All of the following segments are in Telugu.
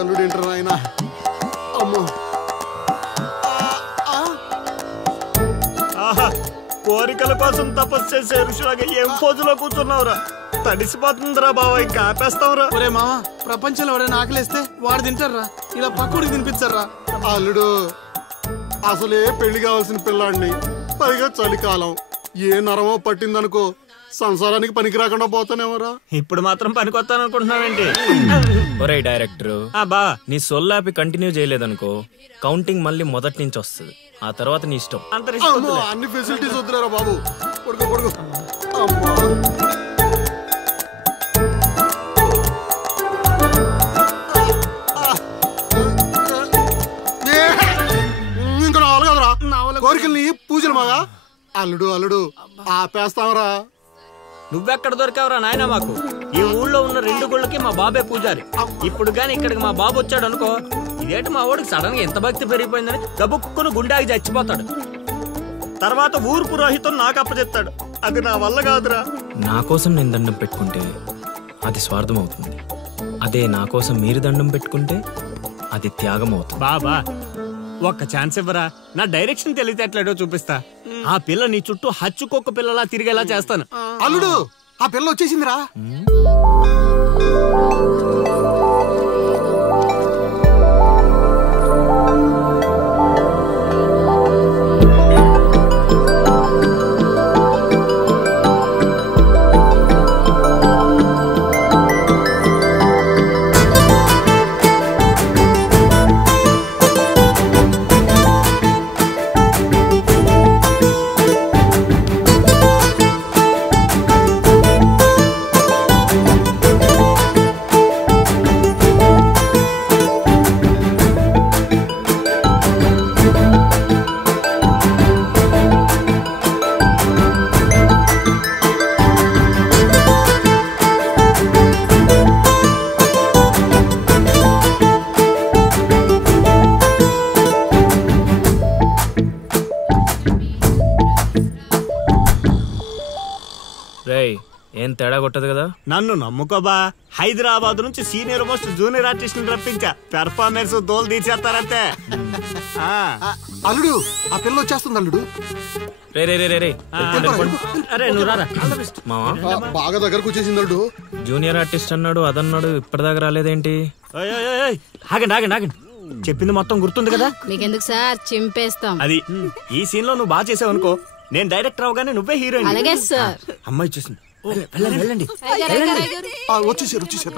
అల్లుడు ఏంటారు ఆయన. అమ్మో కోరికల కోసం తపస్సు చేసే ఋషులాగా ఏం పోజులో కూర్చున్నావురా? తడిసిపోతుందిరా బావ, ఇంకా ఆపేస్తావురా. ఒరే మామ, ప్రపంచంలో ఎవరైనా ఆకలిస్తే వాడు తింటారా, ఇలా పక్కడికి తినిపించారా? అల్లుడు అసలే పెళ్లి కావాల్సిన పిల్లాడిని, పైగా చలికాలం, ఏ నరమో పట్టిందనుకో సంసారానికి పనికి రాకుండా పోతానేమరా. ఇప్పుడు మాత్రం పనికొస్తాను అనుకుంటున్నావేంటి? ఒరే డైరెక్టర్, బా నీ సొల్లాపి కంటిన్యూ చేయలేదనుకో కౌంటింగ్ మళ్ళీ మొదటి నుంచి వస్తుంది. ఆ తర్వాత నీ ఇష్టం. అన్ని ఫెసిలిటీస్ వద్దులేరా బాబు. కొడుకు కొడుకు ఇంకా నావలు కదరా కోరికల్ని పూజలు మాగా. అల్లుడు అల్లుడు ఆపేస్తావరా. నువ్వెక్కడ దొరికావురా నాయన మాకు? ఈ ఊళ్ళో ఉన్న 2 గుళ్ళకి మా బాబే పూజారి. ఇప్పుడు గాని ఇక్కడికి మా బాబు వచ్చాడు అనుకో, ఇదేంటి మా వాడికి సడన్ గా ఎంత భక్తి పెరిగిపోయిందని గబుక్కుని గుండాకి చచ్చిపోతాడు. తర్వాత ఊరు పురోహితం నాకు అప్పచెప్తాడు. అది నా వల్ల కాదురా. నా కోసం నేను దండం పెట్టుకుంటే అది స్వార్థం అవుతుంది. అదే నా కోసం మీరు దండం పెట్టుకుంటే అది త్యాగం అవుతుంది. బాబా ఒక్క ఛాన్స్ ఇవ్వరా, నా డైరెక్షన్ తెలివితేటలేడో చూపిస్తా. ఆ పిల్ల నీ చుట్టూ హచ్చుకొక్క పిల్లలా తిరిగేలా చేస్తాను. అల్లుడు ఆ పిల్ల వచ్చేసిందిరా. ఏం తేడా కొట్టదు కదా? నన్ను నమ్ముకోబా. హైదరాబాద్ నుంచి సీనియర్ మోస్ట్ జూనియర్ ఆర్టిస్ట్ రప్పించా. పెర్ఫార్మెన్స్ దోలు తీర్చేస్తారంతే. అల్లుడు ఆ పిల్ల వచ్చేస్తుంది. అల్లుడు బాగా దగ్గరకు వచ్చేసింది. అల్లుడు జూనియర్ ఆర్టిస్ట్ అన్నాడు, అదన్నాడు, ఇప్పటిదాకా రాలేదేంటి? ఆగండి ఆగండి ఆగండి, చెప్పింది మొత్తం గుర్తుంది కదా? మీకెందుకు సార్, చింపేస్తాం. అది ఈ సీన్ లో నువ్వు బాగా చేసావు అనుకో, నేను డైరెక్టర్ అవగానే నువ్వే హీరోయిన్. అలాగే సార్. అమ్మాయి చూసింది. వెళ్ళండి. వచ్చేసారు వచ్చేసారు.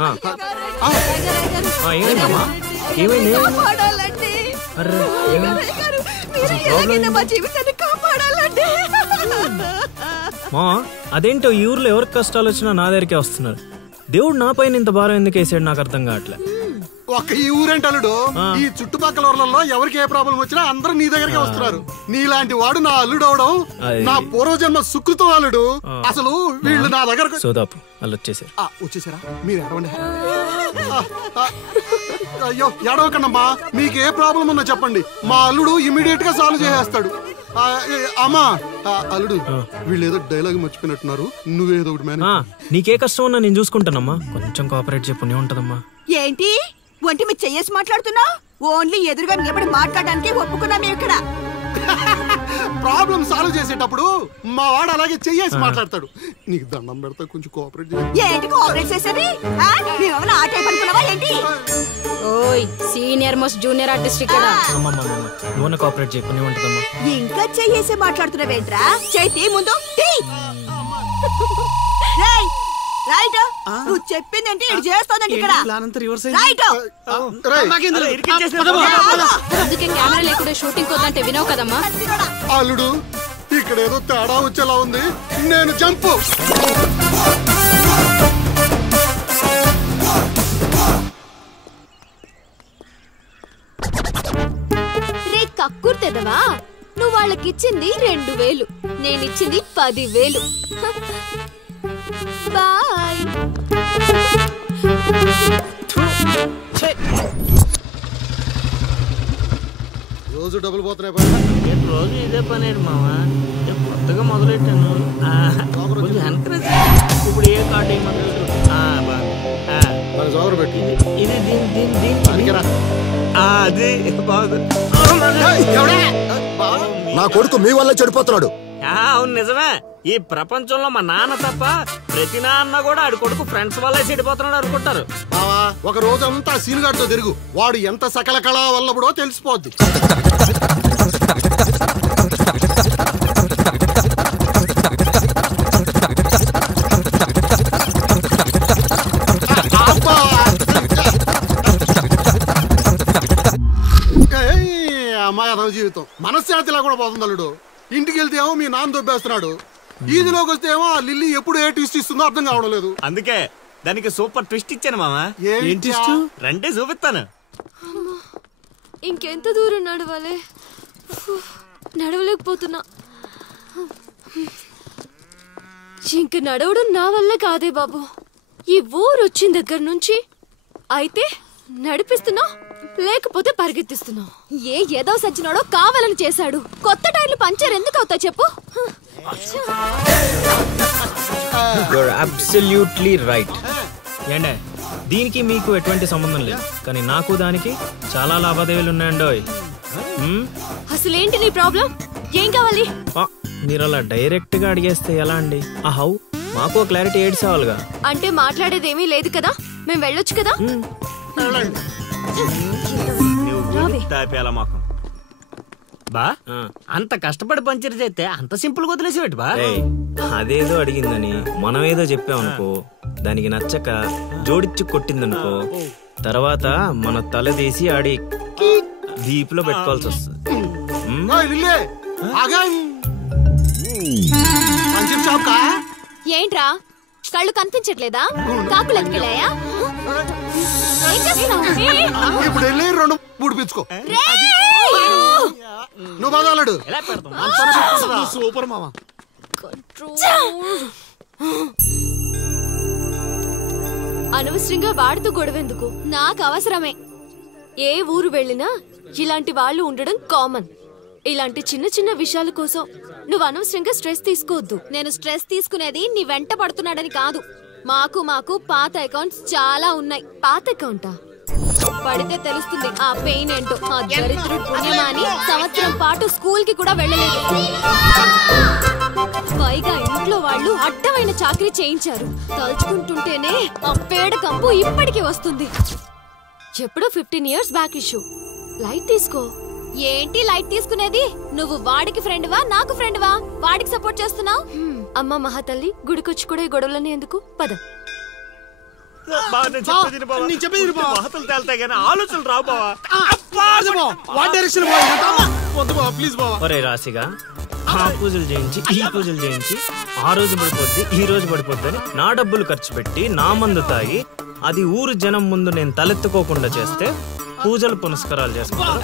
అదేంటో ఈ ఊర్లో ఎవరికి కష్టాలు వచ్చినా నా దగ్గరికే వస్తున్నారు. దేవుడు నా పైన ఇంత భారం ఎందుకు వేసాడు నాకు అర్థం కావట్లే. ఒక్క ఈ ఊరేంటి అల్లుడు, ఈ చుట్టుపక్కల ఊర్లలో ఎవరికి ఏ ప్రాబ్లం వచ్చినా అందరూ నీ దగ్గరికి వస్తున్నారు. నీలాంటి వాడు నా అల్లుడు అవడం నా పూర్వజన్మ సుకృతం అల్లుడు. అసలు వీళ్ళు నా దగ్గర సోదాపు వాళ్ళు వచ్చేసారు. వచ్చేసారా? మీరు ఎడవండి. అయ్యో ఎడవకండమ్మా, మీకు ఏ ప్రాబ్లం ఉన్నా చెప్పండి, మా అల్లుడు ఇమీడియట్ గా సాల్వ్ చేసేస్తాడు. అమ్మా అల్లుడు, వీళ్ళు ఏదో డైలాగ్ మర్చిపోయినట్టున్నారు, నువ్వేదో ఒకటి మేనేజ్. నీకే కష్టం ఉన్నా నేను చూసుకుంటానమ్మా, కొంచెం కోఆపరేట్ చెప్పు ఉంటదమ్మా. ఏంటి ఒంటి మీద చెయ్యేసి మాట్లాడుతున్నావు? ఓన్లీ ఎదురుగా నిలబడి మాట్లాడడానికి ఒప్పుకున్నాం ఇక్కడ. ప్రాబ్లం సాల్వ్ చేసేటప్పుడు మా వాడు అలాగే చెయ్యేసి మాట్లాడతాడు. నీకు దండం పెడతా, కొంచెం కోఆపరేట్ చేయి. ఏంటి కోఆపరేట్ చేసేది? మేమేమైనా ఆ టైప్ అనుకున్నావా ఏంటి? ఓయ్ సీనియర్ మోస్ట్ జూనియర్ ఆర్టిస్ట్ ఇక్కడ. నువ్వు కోఆపరేట్ చెప్పు ఉంటదమ్మా. ఇంకా చెయ్యేసి మాట్లాడుతున్నావేంట్రా? చేతి ముందు రైట్. నువ్వు చెప్పిందంటే ఇది చేస్తానండి ఇక్కడ. రైట్. అందుకే కెమెరా లేకుండా షూటింగ్ వద్దంటే వినవు కదమ్మా. అల్లుడు ఇక్కడ ఏదో తేడా వచ్చేలా ఉంది, నేను జంపు. రే కక్కుర్తెదవా, నువ్వు వాళ్ళకిచ్చింది 2000, నేనిచ్చింది 10,000. బాయ్. రోజు డబ్బులు పోతున్నాయి. రోజు ఇదే పని మావా, కొత్తగా మొదలెట్టాను. ఇప్పుడు ఏ కార్డు ఇది దీని అది బాగు నా కొడుకు మీ వల్ల చెడిపోతున్నాడు. అవును నిజమే. ఈ ప్రపంచంలో మా నాన్న తప్ప ప్రతి నాన్న కూడా ఆడి కొడుకు ఫ్రెండ్స్ వల్లే చెడిపోతున్నాడు అనుకుంటారు. బావా ఒక రోజంతా సీనుగాడితో తిరుగు, వాడు ఎంత సకల కళా వల్లబడో తెలిసిపోద్ది. అమ్మాయి అదవ జీవితం మనశ్శాంతిలా కూడా పోతుంది అల్లుడు. ఇంటికి వెళ్తే ఏమో మీ నాన్న దొబ్బేస్తున్నాడు, ఈదిలోకి వస్తే ఏమో ఆ లిల్లీ ఎప్పుడు ఏ ట్విస్ట్ ఇస్తుందో అర్థం కావడం లేదు. అందుకే దానికి సూపర్ ట్విస్ట్ ఇచ్చాను మామా. ఏంటి రండి చూపిస్తాను. ఇంకెంత దూరం నడవాలి? నడవలేకపోతున్నా. ఇంక నడవడం నా వల్ల కాదే బాబు. ఈ ఊరు వచ్చిన దగ్గర నుంచి అయితే నడిపిస్తున్నా, లేకపోతే పరిగెత్తిస్తున్నా. ఏదో సచ్చినాడో కావాలని చేశాడు. కొత్త టైర్లు పంచర్ ఎందుకు అవుతా చెప్పు. You're absolutely right. ఏండే దీనికి మీకు ఎటువంటి సంబంధం లేదు, కానీ నాకు దానికి చాలా లావాదేవీలు ఉన్నాయండోయ్. అసలేంటి నీ ప్రాబ్లం? ఏం కావాలి? మీరు అలా డైరెక్ట్ గా అడిగేస్తే ఎలా అండి? హౌ మాకు క్లారిటీ ఏడ్చేవాళ్ళుగా. అంటే మాట్లాడేదేమీ లేదు కదా, మేము వెళ్ళొచ్చు కదా. బా అంత కష్టపడి పంచర్ చేస్తే అంత సింపుల్ గా వదిలేసి బా. అదేదో అడిగిందని మనం ఏదో చెప్పామనుకో, దానికి నచ్చక జోడిచ్చి కొట్టిందనుకో, తర్వాత మన తల తీసి ఆడి దీపులో పెట్టుకోవాల్సి వస్తుంది. ఏంట్రా కళ్ళు కనిపించట్లేదా? కాకులు ఎత్తుకెళ్ళాయా? ఇప్పుడు వెళ్ళి 2 పిచ్చుకో. నువ్వు బాగాడు సూపర్ మామ. అనవసరంగా వాడితో గొడవెందుకు? నాకు అవసరమే. ఏ ఊరు వెళ్ళినా ఇలాంటి వాళ్ళు ఉండడం కామన్. ఇలాంటి చిన్న చిన్న విషయాల కోసం నువ్వు అనవసరంగా స్ట్రెస్ తీసుకోవద్దు. నేను స్ట్రెస్ తీసుకునేది నీ వెంట పడుతున్నాడని కాదు. మాకు పాత అకౌంట్స్ చాలా ఉన్నాయి. పాత అకౌంటా? పడితే తెలుస్తుంది ఆ పెయిన్ ఏంటో. ఆ దరిద్రుడు పుణ్యమాని సంవత్సరం పాటు స్కూల్ కి కూడా వెళ్ళలేదు. పైగా ఇంట్లో వాళ్ళు అడ్డమైన చాకరీ చేయించారు. తలుచుకుంటుంటేనే ఆ పేడ కంపు ఇప్పటికీ వస్తుంది. ఎప్పుడో 15 years బ్యాక్ ఇష్యూ. లైట్ తీసుకో. ఏంటి లైట్ తీసుకునేది? నువ్వు వాడికి ఫ్రెండ్వా నాకు ఫ్రెండ్వా? వాడికి సపోర్ట్ చేస్తున్నావు? అమ్మ మహాతల్లి గుడికొచ్చి కూడా ఈ గొడవలన్నీ ఎందుకు? పద. ఆలోచనలు రావు బావా. ఒరే రాశిగా ఆ పూజలు చేయించి ఈ పూజలు చేయించి ఆ రోజు పడిపోద్ది ఈ రోజు పడిపోద్ది అని నా డబ్బులు ఖర్చు పెట్టి నా మందు తాగి అది ఊరు జనం ముందు నేను తలెత్తుకోకుండా చేస్తే పూజలు పునస్కారాలు చేసుకుంటారు.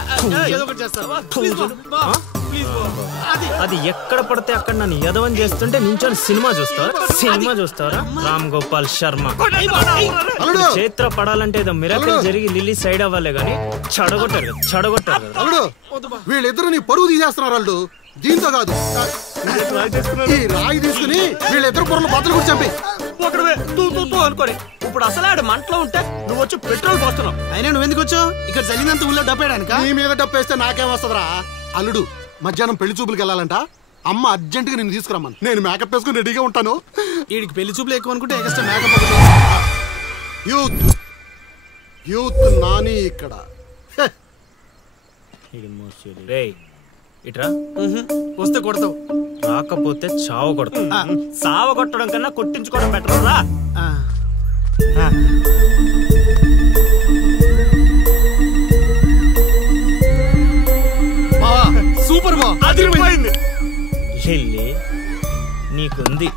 అది ఎక్కడ పడితే అక్కడ నన్ను యదవని చేస్తుంటే నించొని సినిమా చూస్తారా? రామ్ గోపాల్ శర్మ. చైత్ర పడాలంటే ఏదో మిరాకిల్ జరిగి లిల్లీ సైడ్ అవ్వాలే గానీ చెడగొట్టారు కదా. వీళ్ళిద్దరు నీ పరువు తీసేస్తున్నారు వాళ్ళు. దీంతో కాదు ఈ రాయి తీసుకుని వీళ్ళిద్దరు పొరలు బద్దలు కూడా చంపి అనుకోని ఇప్పుడు అసలు ఆడు మంటలో ఉంటే నువ్వు వచ్చి పెట్రోల్ పోస్తున్నావు. అయినా నువ్వు ఎందుకు వచ్చావు ఇక్కడ? చలినంత ఊళ్ళో డప్పేయడానిక? నీ మీద డప్పేస్తే నాకేం వస్తుందిరా? అల్లుడు మధ్యాహ్నం పెళ్లి చూపులకు వెళ్ళాలంట. అమ్మ అర్జెంట్ గా నేను తీసుకురమ్మను. నేను మేకప్ వేసుకుని రెడీగా ఉంటాను. వీడికి పెళ్లి చూపులు ఎక్కువ అనుకుంటే ఎక్స్ట్రా మేకప్. యూత్ నాని ఇక్కడ. ఇట్రా. వస్తే కొడతావు, రాకపోతే చావ కొడతావు. సావ కొట్టడం కన్నా కొట్టించుకోవడం బెటర్ రా. సూపర్ బా. అదిరిపోయింది. లిల్లీ నీకుంది.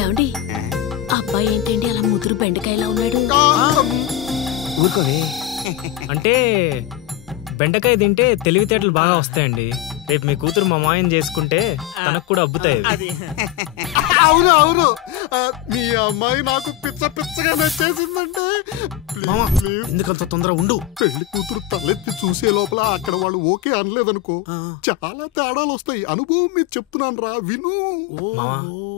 ఏమండి అబ్బాయి ఏంటండి అలా ముదురు బెండకాయలా ఉన్నాడు? అంటే బెండకాయ తింటే తెలివితేటలు బాగా వస్తాయండి. రేపు మీ కూతురు మా మాయం చేసుకుంటే తనకు కూడా అబ్బుతాయి. అవును మీ అమ్మాయి నాకు పిచ్చగా నచ్చేసిందంటే ఎందుకంత తొందర ఉండు. పెళ్లి కూతురు తలెత్తి చూసే లోపల అక్కడ వాళ్ళు ఓకే అనలేదనుకో చాలా తేడాలు వస్తాయి. అనుభవం మీరు చెప్తున్నాను రా, విను.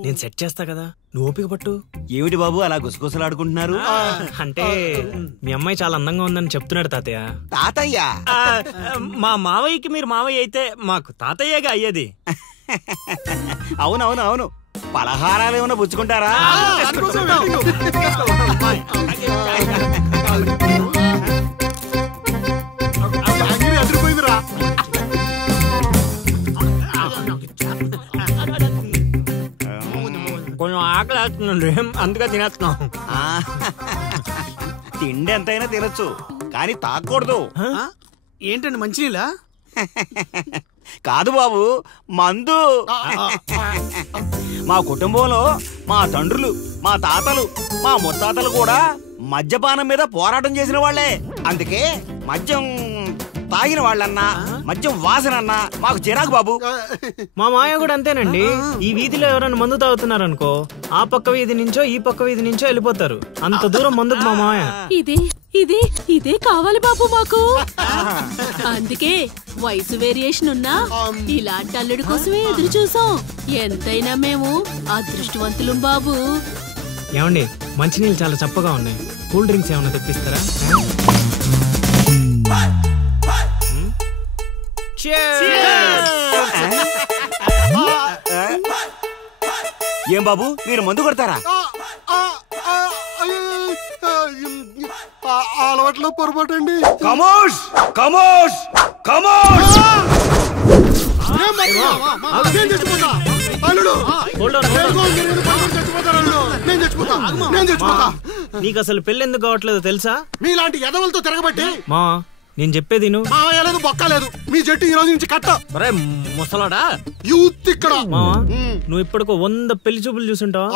నేను సెట్ చేస్తా కదా, నువ్వు ఓపిక పట్టు. ఏమిటి బాబు అలా గుసగుసలాడుకుంటున్నారు? అంటే మీ అమ్మాయి చాలా అందంగా ఉందని చెప్తున్నాడు తాతయ్య. తాతయ్య? మా మావయ్యకి మీరు మావయ్య అయితే మాకు తాతయ్యగా అయ్యేది. అవునవును అవును. పలహారాలు ఏమైనా పుచ్చుకుంటారా? కొంచెం ఆకలి వేస్తుందండి, అందుకే తినేస్తున్నాం. తిండి ఎంతైనా తినొచ్చు, కానీ తాగకూడదు. ఏంటండి మంచినీళ్ళ? కాదు బాబు, మందు. మా కుటుంబంలో మా తండ్రులు, మా తాతలు, మా ముత్తాతలు కూడా మద్యపానం మీద పోరాటం చేసిన వాళ్లే. అందుకే మద్యం తాగిన వాళ్ళన్నా, మద్యం వాసనన్నా మాకు చిరాకు బాబు. మా మాయ కూడా అంతేనండి. ఈ వీధిలో ఎవరైనా మందు తాగుతున్నారనుకో, ఆ పక్క వీధి నుంచో ఈ పక్క వీధి నుంచో వెళ్ళిపోతారు. అంత దూరం మందుకు మా మాయ. ఇదే కావాలి బాబు మాకు. అందుకే వయసు వేరియేషన్ ఉన్నా ఇలాంటి అల్లుడి కోసమే ఎదురు చూసాం. ఎంతైనా మేము అదృష్టవంతులం బాబు. ఏమండి, మంచినీళ్ళు చాలా చప్పగా ఉన్నాయి, కూల్ డ్రింక్స్ ఏమైనా తెప్పిస్తారా? ఏం బాబు, మీరు మందు కొడతారా? అలవాట్లో పొరపాటు అండి. కమోష్ కమోష్ కమోష్. నీకు అసలు పెళ్లి ఎందుకు కావట్లేదు తెలుసా? మీలాంటి ఎదవలతో తిరగబట్టి. మా నేను చెప్పేది లేదు, బొక్కలేదు. మీ జట్టు ఈ రోజు నుంచి కట్ట. ముసలాడా యూత్ ఇక్కడ. నువ్వు ఇప్పటికో 100 పెళ్లి చూపులు చూసుంటావా?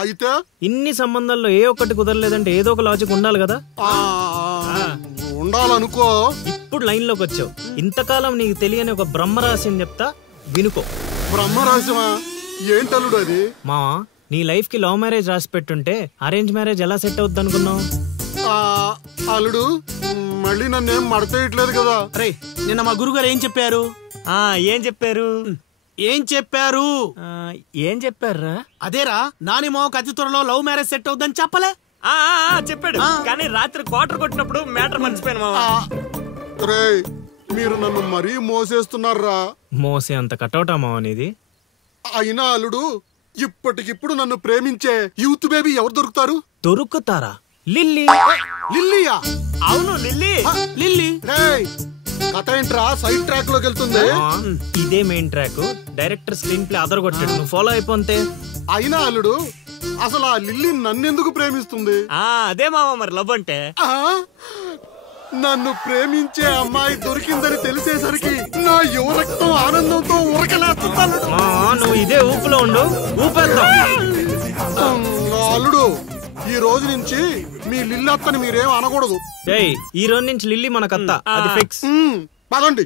అయితే ఇన్ని సంబంధాల్లో ఏ ఒక్కటి కుదరలేదంటే ఏదో ఒక లాజిక్ ఉండాలి కదా. ఉండాలనుకో. ఇప్పుడు లైన్ లోకి వచ్చావు. ఇంతకాలం నీకు తెలియని ఒక బ్రహ్మరహస్యం చెప్తా, వినుకో. బ్రహ్మరహస్యమా? ఏంటల్లుడు అది? మావా, నీ లైఫ్ కి లవ్ మ్యారేజ్ రాసి పెట్టుంటే అరేంజ్ మ్యారేజ్ ఎలా సెట్ అవుద్ది అనుకున్నావు? అల్లుడు మళ్ళీ నన్నేం మడతేయట్లేదు కదా. రే, నిన్న మా గురుగారు ఏం చెప్పారు? ఏం చెప్పారు? ఏం చెప్పారా? అదేరా, నాని మావకు అతి త్వరలో లవ్ మ్యారేజ్ సెట్ అవుద్దని చెప్పలే? చెప్పాడు, కానీ రాత్రి క్వార్టర్ కొట్టినప్పుడు మ్యాటర్ మర్చిపోయాను మావా. రే, మీరు నన్ను మరీ మోసేస్తున్నారా? మోసే అంత కటౌటా మావా నీది? అయినా అల్లుడు, ఇప్పటికిప్పుడు నన్ను ప్రేమించే యూత్ బేబీ ఎవరు దొరుకుతారు? దొరుకుతారా? లిల్లీ. లిల్లీయా? అవును, లిల్లీ. కథ ఏంట్రా సైడ్ ట్రాక్ లోకి వెళ్తుంది? ఇదే main track. Director screen play other కొట్టాడు, నువ్వు ఫాలో అయిపోతే. అయినా అల్లుడు, అసలు ఆ లిల్లీ నన్నెందుకు ప్రేమిస్తుంది? అదే మావా మరి లవ్ అంటే. నన్ను ప్రేమించే అమ్మాయి దొరికిందని తెలిసేసరికి నా యువ రక్తం ఆనందంతో ఉరకలేస్తున్నాను. నువ్వు ఇదే ఊపులో ఉండు, ఊపేద్దాం. అల్లుడు, ఈ రోజు నుంచి మీ లిల్లీ అత్తని మీరేం అనకూడదు. ఈ రోజు నుంచి లిల్లీ మన కత్త, అది ఫిక్స్. పదండి.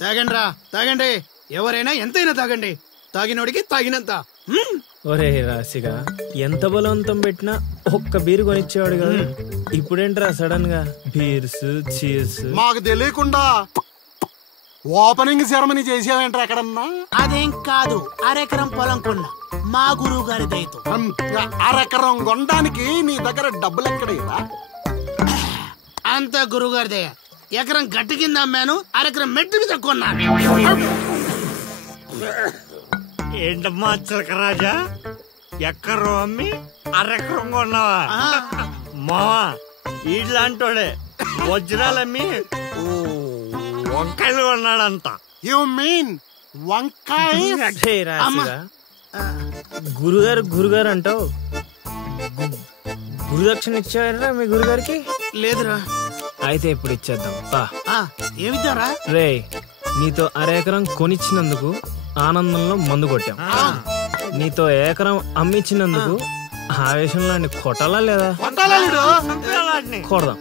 తాగండి రా, తాగండి. ఎవరైనా ఎంతైనా తాగండి, తాగినోడికి తాగినంత. ఒరే రాశిగా, ఎంత బలవంతం పెట్టినా ఒక్క బీరు కొనిచ్చేవాడు కదా, ఇప్పుడేంట్రా సడన్ గా బీర్స్ చీర్స్? మాకు తెలియకుండా ఓపెనింగ్ సెరమనీ చేసేవేంట్రా ఎక్కడన్నా? అదేం కాదు, అరెకరం పొలం కొన్నా మా గురువు గారి దయతో. అరెకరం కొనడానికి నీ దగ్గర డబ్బులు ఎక్కడేరా? అంత గురువు గారి దయ. ఎకరం గట్టి కింద అమ్మాను, అరెకరం మెట్టు మీద కొన్నాను. ఏంటమ్మా చిలకరాజా, ఎక్కరు అమ్మి అరెకరం కొన్నావా? మావా, ఇట్లాంటోడే వజ్రాలమ్మి వంకాయలు కొన్నాడంట. యు మీన్ వంకాయ? గురుగారు అంటావు, గురుదక్షిణ ఇచ్చారా మీ గురుగారికి? లేదురా. అయితే ఇప్పుడు ఇచ్చేద్దాం. ఏమిద్దారా? రే, నీతో అరెకరం కొనిచ్చినందుకు ఆనందంలో మందు కొట్టాం, నీతో ఏకరం అమ్మించినందుకు ఆవేశంలో కొట్టాలా లేదా? కొడదాం.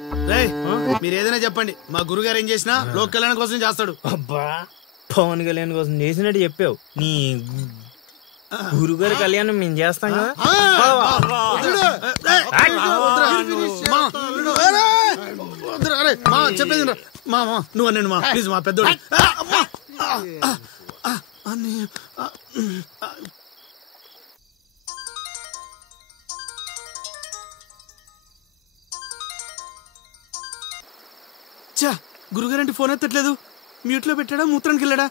మీరు ఏదైనా చెప్పండి, మా గురుగారు ఏం చేసినా లోక్ కళ్యాణం కోసం చేస్తాడు. అబ్బా, పవన్ కళ్యాణ్ కోసం చేసినట్టు చెప్పావు. నీ గురుగారి కళ్యాణం మేము చేస్తాం కదా. మా చెప్పేది మా నువ్వు అన్నాను మా ప్లీజ్ మా పెద్దోడు గురుగారంటే ఫోన్ ఎత్తట్లేదు మ్యూట్ లో పెట్టాడా మూత్రానికి వెళ్ళాడా